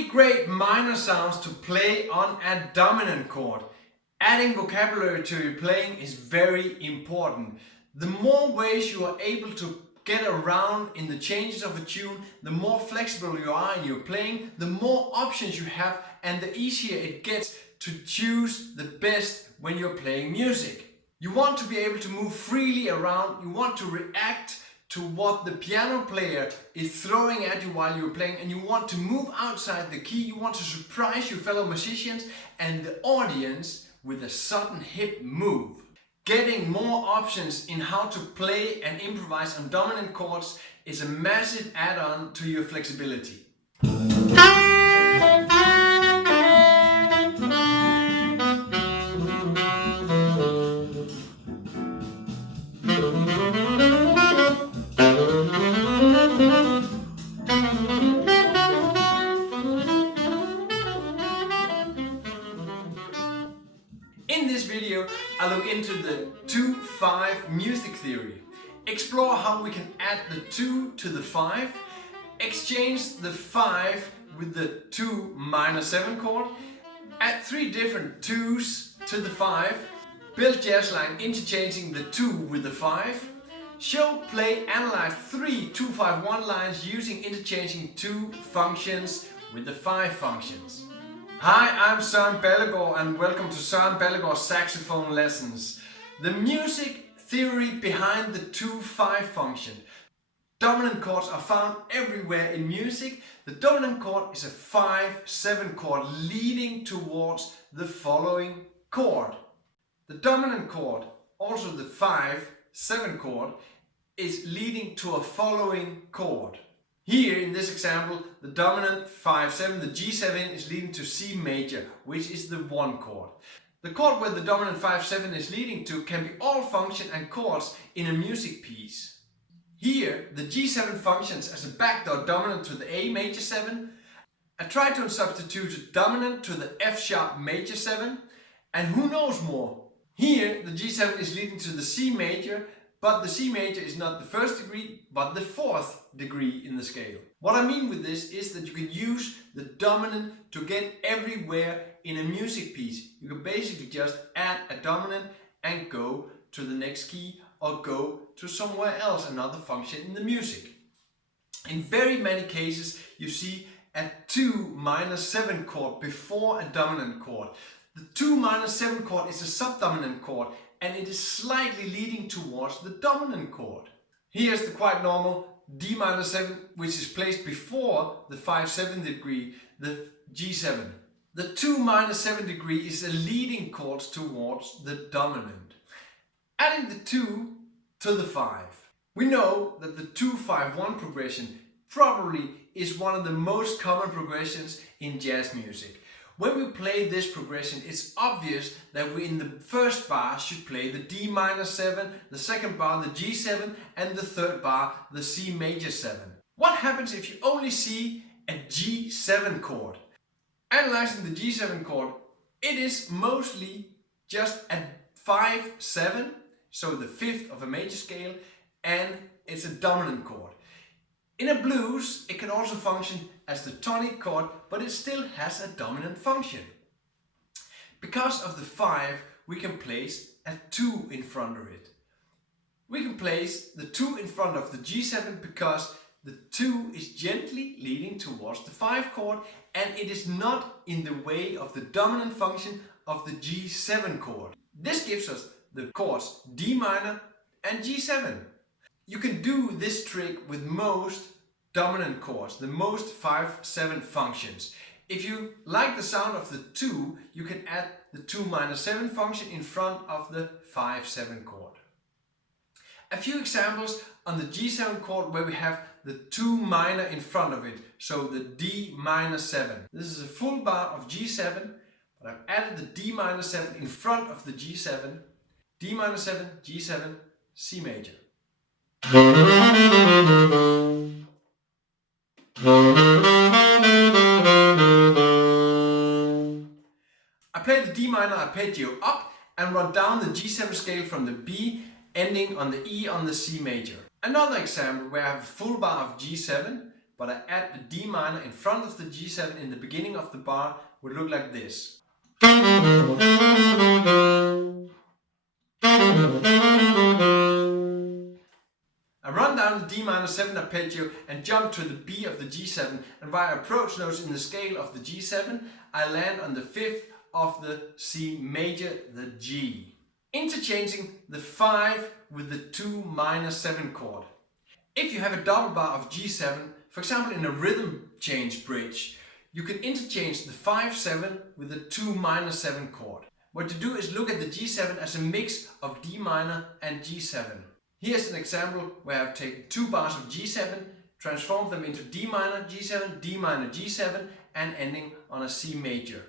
3 great minor sounds to play on a dominant chord. Adding vocabulary to your playing is very important. The more ways you are able to get around in the changes of a tune, the more flexible you are in your playing, the more options you have, and the easier it gets to choose the best when you're playing music. You want to be able to move freely around, you want to react to what the piano player is throwing at you while you're playing, and you want to move outside the key, you want to surprise your fellow musicians and the audience with a sudden hip move. Getting more options in how to play and improvise on dominant chords is a massive add-on to your flexibility. In this video, I look into the 2-5 music theory, explore how we can add the 2 to the 5, exchange the 5 with the 2 minor 7 chord, add 3 different 2s to the 5, build jazz line interchanging the 2 with the 5, show, play, analyze 3 2-5-1 lines using interchanging 2 functions with the 5 functions. Hi, I'm Søren and welcome to Søren Saxophone Lessons. The music theory behind the 2-5 function. Dominant chords are found everywhere in music. The dominant chord is a 5-7 chord leading towards the following chord. The dominant chord, also the 5-7 chord, is leading to a following chord. Here in this example, the dominant 5-7, the G7 is leading to C major, which is the 1 chord. The chord where the dominant 5-7 is leading to can be all functions and chords in a music piece. Here, the G7 functions as a backdoor dominant to the A major 7, a tritone substituted dominant to the F sharp major 7, and who knows more. Here, the G7 is leading to the C major, but the C major is not the first degree, but the 4th degree in the scale. What I mean with this is that you can use the dominant to get everywhere in a music piece. You can basically just add a dominant and go to the next key or go to somewhere else, another function in the music. In very many cases, you see a 2 minor 7 chord before a dominant chord. The 2 minor 7 chord is a subdominant chord, and it is slightly leading towards the dominant chord. Here's the quite normal D minor 7, which is placed before the 5-7 degree, the G7. The 2 minor 7 degree is a leading chord towards the dominant. Adding the 2 to the 5. We know that the 2-5-1 progression probably is one of the most common progressions in jazz music. When we play this progression, it's obvious that we in the first bar should play the D minor 7, the second bar the G7, and the third bar the C major 7. What happens if you only see a G7 chord? Analyzing the G7 chord, it is mostly just a 5-7, so the 5th of a major scale, and it's a dominant chord. In a blues, it can also function as the tonic chord, but it still has a dominant function. Because of the 5, we can place a 2 in front of it. We can place the 2 in front of the G7 because the 2 is gently leading towards the 5 chord, and it is not in the way of the dominant function of the G7 chord. This gives us the chords D minor and G7. You can do this trick with most dominant chords, the most 5-7 functions. If you like the sound of the 2, you can add the 2 minor 7 function in front of the 5-7 chord. A few examples on the G7 chord where we have the 2 minor in front of it, so the D minor 7. This is a full bar of G7, but I've added the D minor 7 in front of the G7, D minor 7, G7, C major. I play the D minor arpeggio up and run down the G7 scale from the B, ending on the E on the C major. Another example where I have a full bar of G7, but I add the D minor in front of the G7 in the beginning of the bar, would look like this. I run down the D minor 7 arpeggio and jump to the B of the G7, and via approach notes in the scale of the G7, I land on the 5th of the C major, the G. Interchanging the 5 with the 2 minor 7 chord. If you have a double bar of G7, for example in a rhythm change bridge, you can interchange the 5-7 with the 2 minor 7 chord. What to do is look at the G7 as a mix of D minor and G7. Here's an example where I've taken 2 bars of G7, transformed them into D minor G7, D minor G7, and ending on a C major.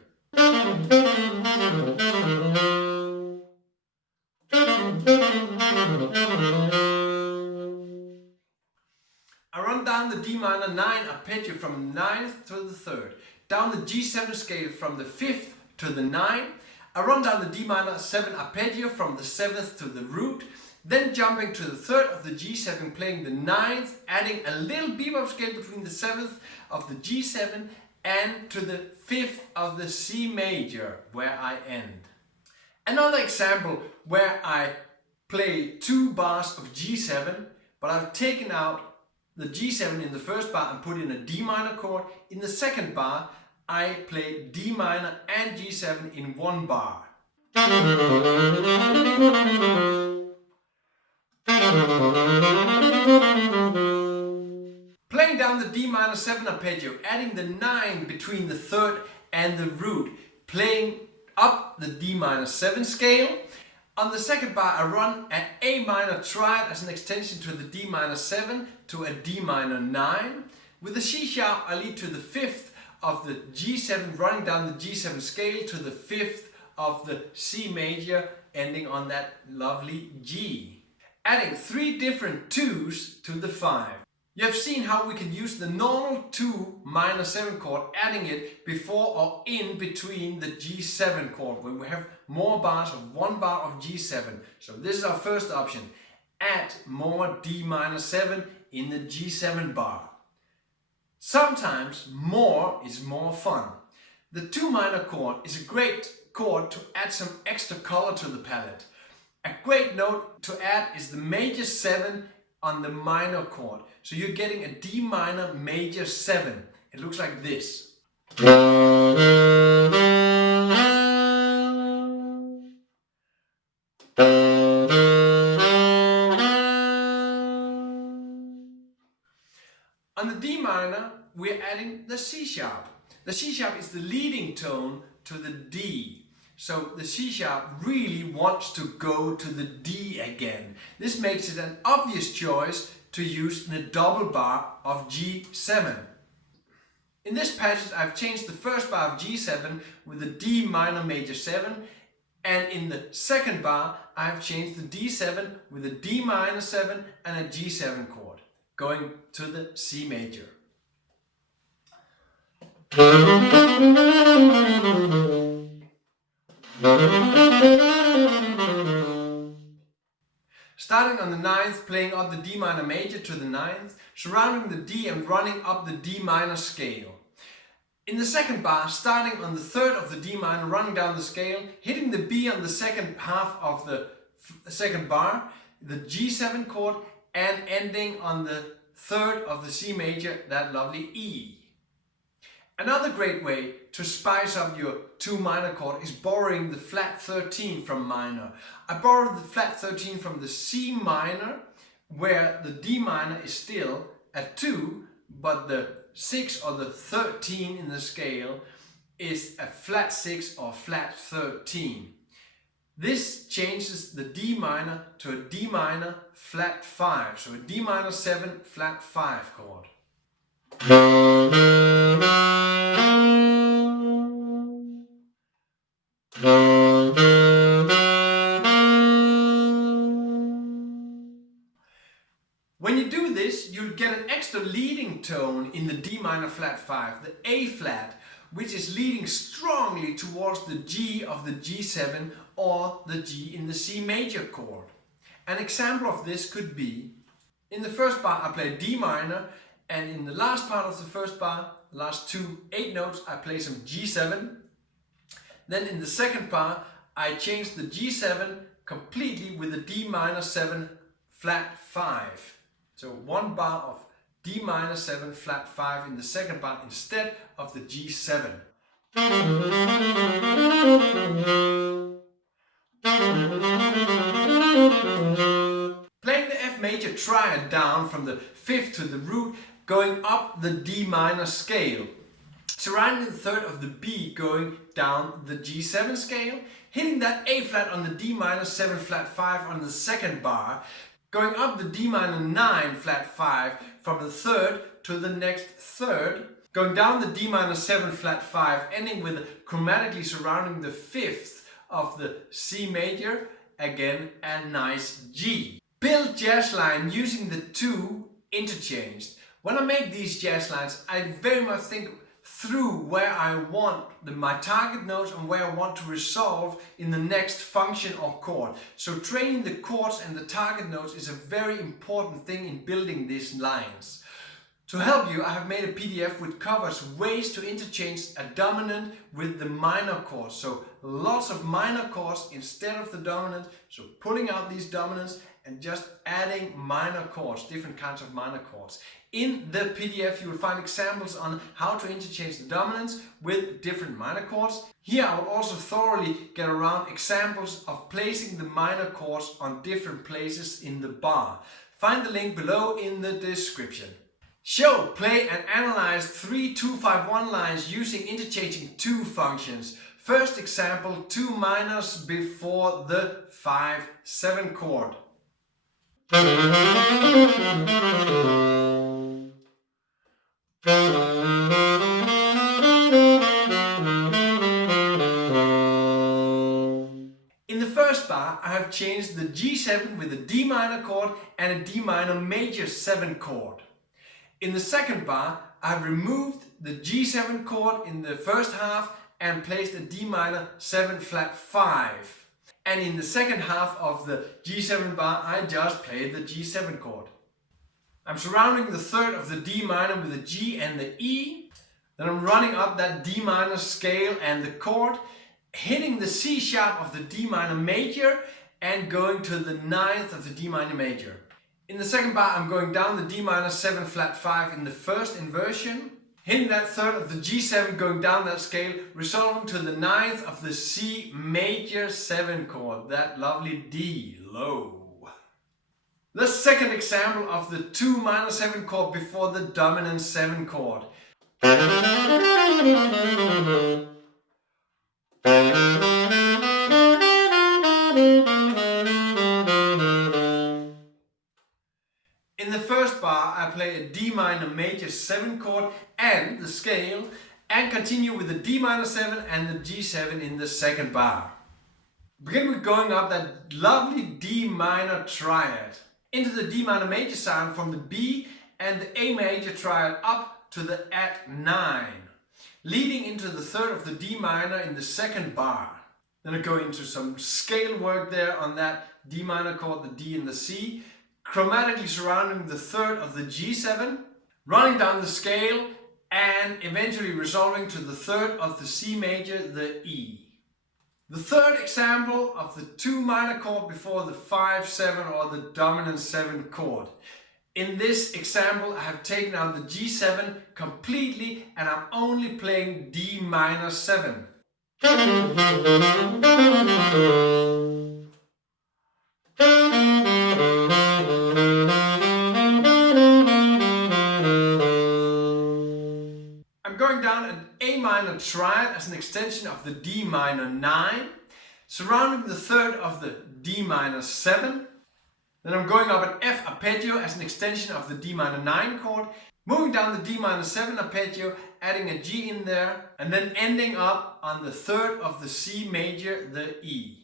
I run down the D minor 9 arpeggio from the 9th to the 3rd, down the G7 scale from the 5th to the 9th. I run down the D minor 7 arpeggio from the 7th to the root, then jumping to the 3rd of the G7, playing the 9th, adding a little bebop scale between the 7th of the G7 and to the 5th of the C major, where I end. Another example where I play 2 bars of G7, but I've taken out the G7 in the first bar and put in a D minor chord. In the second bar, I play D minor and G7 in 1 bar. Playing down the D minor 7 arpeggio, adding the 9 between the 3rd and the root, playing up the D minor 7 scale. On the second bar I run an A minor triad as an extension to the D minor 7 to a D minor 9. With the C sharp I lead to the 5th of the G7, running down the G7 scale to the 5th of the C major, ending on that lovely G. Adding 3 different 2s to the 5. You have seen how we can use the normal 2 minor 7 chord, adding it before or in between the G7 chord when we have more bars of 1 bar of G7. So this is our first option. Add more D minor 7 in the G7 bar. Sometimes more is more fun. The 2 minor chord is a great chord to add some extra color to the palette. A great note to add is the major 7 on the minor chord. So you're getting a D minor major 7. It looks like this. On the D minor, we're adding the C sharp. The C sharp is the leading tone to the D. So the C sharp really wants to go to the D again. This makes it an obvious choice to use in a double bar of G7. In this passage I've changed the first bar of G7 with a D minor major 7, and in the second bar I've changed the D7 with a D minor 7 and a G7 chord, going to the C major. Starting on the 9th, playing up the D minor major to the 9th, surrounding the D and running up the D minor scale. In the second bar, starting on the 3rd of the D minor, running down the scale, hitting the B on the second half of the second bar, the G7 chord, and ending on the 3rd of the C major, that lovely E. Another great way to spice up your 2 minor chord is borrowing the flat 13 from minor. I borrowed the flat 13 from the C minor, where the D minor is still at 2, but the 6 or the 13 in the scale is a flat 6 or flat 13. This changes the D minor to a D minor flat 5, so a D minor 7 flat 5 chord. When you do this, you'll get an extra leading tone in the D minor flat 5, the A flat, which is leading strongly towards the G of the G7 or the G in the C major chord. An example of this could be, in the first bar I play D minor And in the last part of the first bar, the last 8 notes, I play some G7. Then in the second bar, I change the G7 completely with the D minor 7 flat 5. So 1 bar of D minor 7 flat 5 in the second bar instead of the G7. Playing the F major triad down from the 5th to the root, going up the D minor scale. Surrounding the 3rd of the B, going down the G7 scale, hitting that A flat on the D minor 7 flat 5 on the second bar, going up the D minor 9 flat 5 from the 3rd to the next 3rd, going down the D minor 7 flat 5, ending with chromatically surrounding the 5th of the C major, again a nice G. Build jazz line using the 2 interchanged. When I make these jazz lines, I very much think through where I want my target notes and where I want to resolve in the next function or chord. So training the chords and the target notes is a very important thing in building these lines. To help you, I have made a PDF which covers ways to interchange a dominant with the minor chords. So lots of minor chords instead of the dominant. So pulling out these dominants and just adding minor chords, different kinds of minor chords. In the PDF you will find examples on how to interchange the dominants with different minor chords. Here I will also thoroughly get around examples of placing the minor chords on different places in the bar. Find the link below in the description. Show, play and analyze 3 2-5-1 lines using interchanging 2 functions. First example, 2 minors before the 5-7 chord. In the first bar, I have changed the G7 with a D minor chord and a D minor major 7 chord. In the second bar, I have removed the G7 chord in the first half and placed a D minor 7 flat 5. And in the second half of the G7 bar, I just played the G7 chord. I'm surrounding the 3rd of the D minor with the G and the E. Then I'm running up that D minor scale and the chord, hitting the C sharp of the D minor major and going to the 9th of the D minor major. In the second bar, I'm going down the D minor 7 flat 5 in the first inversion, hitting that 3rd of the G7, going down that scale, resolving to the 9th of the C major 7 chord, that lovely D low. The second example of the 2 minor 7 chord before the dominant 7 chord. In the first bar, I play a D minor major 7 chord and the scale, and continue with the D minor 7 and the G7 in the second bar. Begin with going up that lovely D minor triad into the D minor major sound from the B and the A major triad up to the add-9, leading into the 3rd of the D minor in the second bar. Then I go into some scale work there on that D minor chord, the D and the C, chromatically surrounding the 3rd of the G7, running down the scale and eventually resolving to the 3rd of the C major, the E. The third example of the 2 minor chord before the 5-7 or the dominant 7 chord. In this example, I have taken out the G7 completely and I'm only playing D minor 7. I'm going down an A minor triad as an extension of the D minor 9, surrounding the 3rd of the D minor 7. Then I'm going up an F arpeggio as an extension of the D minor 9 chord, moving down the D minor 7 arpeggio, adding a G in there, and then ending up on the 3rd of the C major, the E.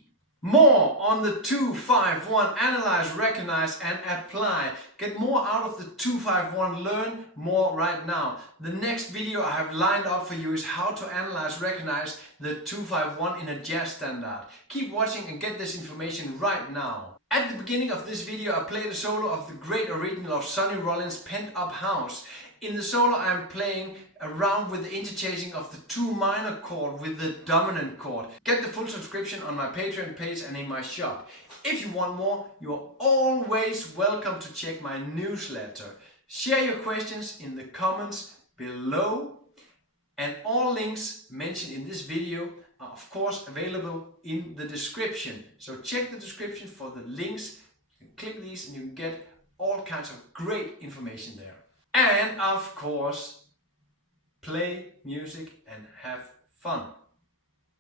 More on the 2-5-1, analyze, recognize and apply. Get more out of the 2-5-1, learn more right now. The next video I have lined up for you is how to analyze, recognize the 2-5-1 in a jazz standard. Keep watching and get this information right now. At the beginning of this video I played a solo of the great original of Sonny Rollins' Pent Up House. In the solo I'm playing around with the interchanging of the 2 minor chord with the dominant chord. Get the full subscription on my Patreon page and in my shop. If you want more, you're always welcome to check my newsletter. Share your questions in the comments below, and all links mentioned in this video are of course available in the description. So check the description for the links, you can click these and you can get all kinds of great information there. And of course, play music and have fun.